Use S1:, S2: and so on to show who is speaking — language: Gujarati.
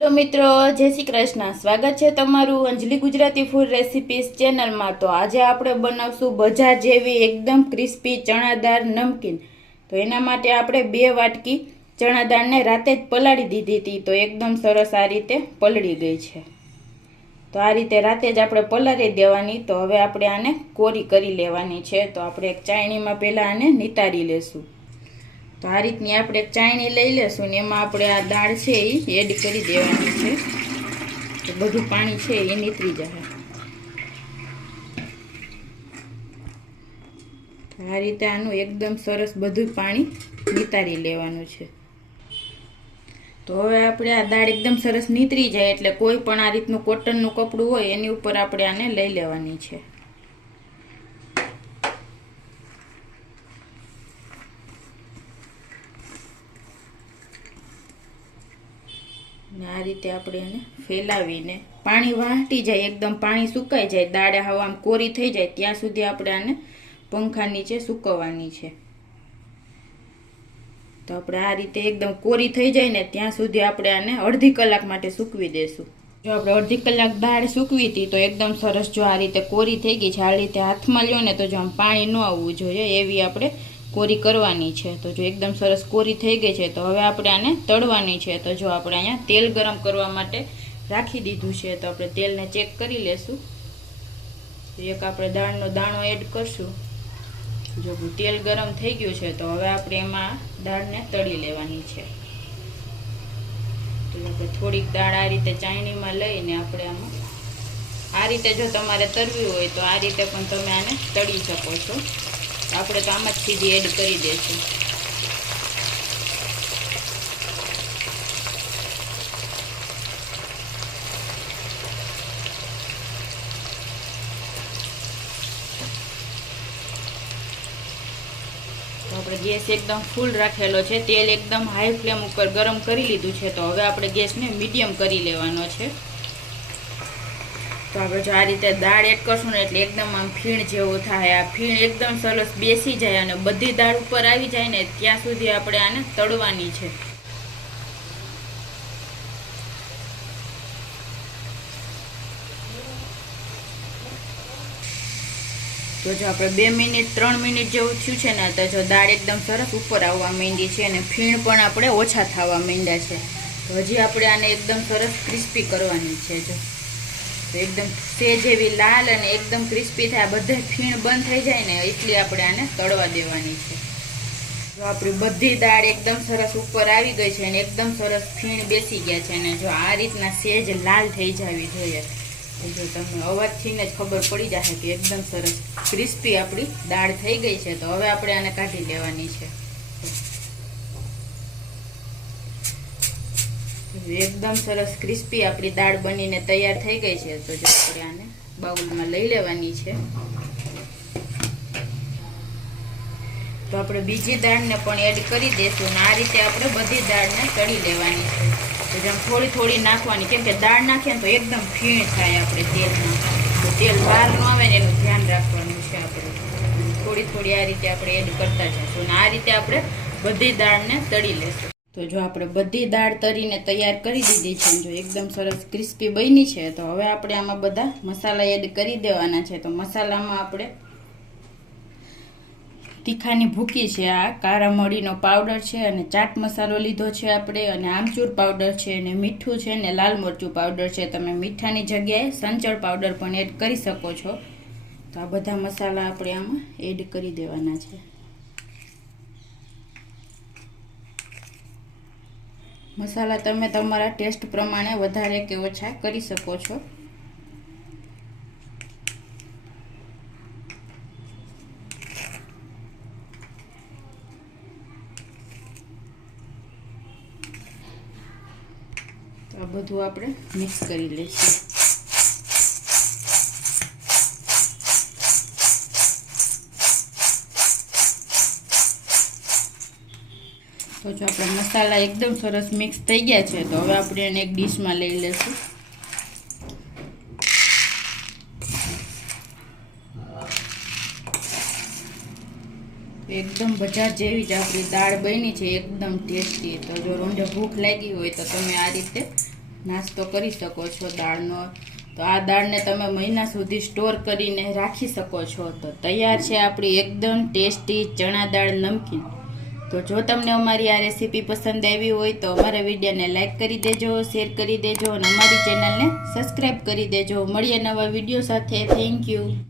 S1: તો મિત્રો, જય શ્રી કૃષ્ણ. સ્વાગત છે તમારું અંજલિ ગુજરાતી ફૂડ રેસિપીસ ચેનલમાં તો આજે આપણે બનાવશું બજા જેવી એકદમ ક્રિસ્પી ચણાદાર નમકીન. તો એના માટે આપણે બે વાટકી ચણાદાળને રાતે જ પલાળી દીધી હતી. તો એકદમ સરસ આ રીતે પલળી ગઈ છે. તો આ રીતે રાતે જ આપણે પલાળી દેવાની. તો હવે આપણે આને કોરી કરી લેવાની છે. તો આપણે એક ચાયણીમાં પહેલાં આને નિતારી લેશું. તો આ રીતની આપણે ચાયણી લઈ લેશું ને એમાં આપણે આ દાળ છે એ એડ કરી દેવાની છે. તો બધું પાણી છે એ નીતરી જશે. આ રીતે આનું એકદમ સરસ બધું પાણી નીતારી લેવાનું છે. તો હવે આપણે આ દાળ એકદમ સરસ નીતરી જાય એટલે કોઈ પણ આ રીતનું કોટનનું કપડું હોય એની ઉપર આપણે આને લઈ લેવાની છે. આ રીતે આપણે એને ફેલાવીને પાણી વાહટી જાય, એકદમ પાણી સુકાઈ જાય દાળ હવા આમ કોરી થઈ જાય, ત્યાં સુધી આપણે આને પંખા નીચે સૂકવવાની છે. તો આપણે આ રીતે એકદમ કોરી થઈ જાય ને ત્યાં સુધી આપણે આને અડધી કલાક માટે સૂકવી દેશું. જો આપણે અડધી કલાક દાળ સૂકવી હતી, તો એકદમ સરસ જો આ રીતે કોરી થઈ ગઈ છે, આ રીતે હાથમાં લ્યો ને તો જો આમ પાણી ન આવવું જોઈએ, એવી આપણે કોરી કરવાની છે. તો જો એકદમ સરસ કોરી થઈ ગઈ છે, તો હવે આપણે આને તળવાની છે. તો જો આપણે અહીંયા તેલ ગરમ કરવા માટે રાખી દીધું છે, તો આપણે તેલને ચેક કરી લેશું. એક આપણે દાળનો દાણો એડ કરશું. જો તેલ ગરમ થઈ ગયું છે, તો હવે આપણે એમાં દાળને તળી લેવાની છે. તો આપણે થોડીક દાળ આ રીતે ચાયણીમાં લઈને આપણે આમાં આ રીતે જો તમારે તરવી હોય, તો આ રીતે પણ તમે આને તળી શકો છો. આપણે તો આમાં જ સીધી એડ કરી દઈશું. ગેસ એકદમ ફૂલ રાખેલો છે. તેલ એકદમ હાઈ ફ્લેમ ઉપર ગરમ કરી લીધું છે. તો હવે આપણે ગેસને મીડિયમ કરી લેવાનો છે. તો આપણે જો આ રીતે દાળ એડ કરશું ને એટલે એકદમ આમ ફીણ જેવું થાય. આ ફીણ એકદમ સરસ બેસી જાય અને બધી દાળ ઉપર આવી જાય ને ત્યાં સુધી આપણે આને તળવાની છે. તો જો આપણે બે મિનિટ, ત્રણ મિનિટ જેવું થયું છે ને, તો જો દાળ એકદમ સરસ ઉપર આવવા માંડી છે અને ફીણ પણ આપણે ઓછા થવા માંડ્યા છે. હજી આપણે આને એકદમ સરસ ક્રિસ્પી કરવાની છે જો. તો એકદમ સેજ એવી લાલ અને એકદમ ક્રિસ્પી થાય બધે ફીણ બંધ થઈ જાય ને, એટલી આપણે આને તળવા દેવાની છે. જો આપણી બધી દાળ એકદમ સરસ ઉપર આવી ગઈ છે અને એકદમ સરસ ફીણ બેસી ગયા છે અને જો આ રીતના સેજ લાલ થઈ જવી જોઈએ જો તમને અવાજથી જ ખબર પડી જશે કે એકદમ સરસ ક્રિસ્પી આપણી દાળ થઈ ગઈ છે, તો હવે આપણે આને કાઢી લેવાની છે. એકદમ સરસ ક્રિસ્પી આપણી દાળ બનીને તૈયાર થઈ ગઈ છે. તો જો આપણે આને બાઉલમાં લઈ લેવાની છે. તો આપણે બીજી દાળને પણ એડ કરી દઈશું અને આ રીતે આપણે બધી દાળને તળી લેવાની છે. તો જેમ થોડી થોડી નાખવાની, કેમ કે દાળ નાખીએ ને તો એકદમ ફીણ થાય આપણે તેલમાં. તો તેલ બહાર ન આવે ને એનું ધ્યાન રાખવાનું છે આપણે. થોડી થોડી આ રીતે આપણે એડ કરતા જઈશું અને આ રીતે આપણે બધી દાળને તળી લેશું. તો જો આપણે બધી દાળ તરીને તૈયાર કરી દીધી છે જો એકદમ સરસ ક્રિસ્પી બની છે, તો હવે આપણે આમાં બધા મસાલા એડ કરી દેવાના છે. તો મસાલામાં આપણે તીખાની ભૂકી છે આ કાળા મરીનો પાવડર છે અને ચાટ મસાલો લીધો છે આપણે, અને આમચૂર પાવડર છે અને મીઠું છે અને લાલ મરચું પાવડર છે. તમે મીઠાની જગ્યાએ સંચળ પાવડર પણ એડ કરી શકો છો. તો આ બધા મસાલા આપણે આમાં એડ કરી દેવાના છે. મસાલા તમે તમારા ટેસ્ટ પ્રમાણે વધારે કે ઓછા કરી શકો છો. તો આ બધું આપણે મિક્સ કરી લઈશું. તો જો આપણા મસાલા એકદમ સરસ મિક્સ થઈ ગયા છે, તો હવે આપણે એને એક ડીશમાં લઈ લઈશું. એકદમ બજાર જેવી જ આપણી દાળ બની છે, એકદમ ટેસ્ટી. તો જો રોંઢે ભૂખ લાગી હોય તો તમે આ રીતે નાસ્તો કરી શકો છો દાળનો. તો આ દાળને તમે મહિના સુધી સ્ટોર કરીને રાખી શકો છો. તો તૈયાર છે આપણી એકદમ ટેસ્ટી ચણા દાળ નમકીન. તો જો તમને અમારી આ રેસીપી પસંદ આવી હોય તો અમારા વિડીયોને લાઇક કરી દેજો શેર કરી દેજો અને અમારી ચેનલને સબસ્ક્રાઈબ કરી દેજો. મળીએ નવા વીડિયો સાથે. Thank you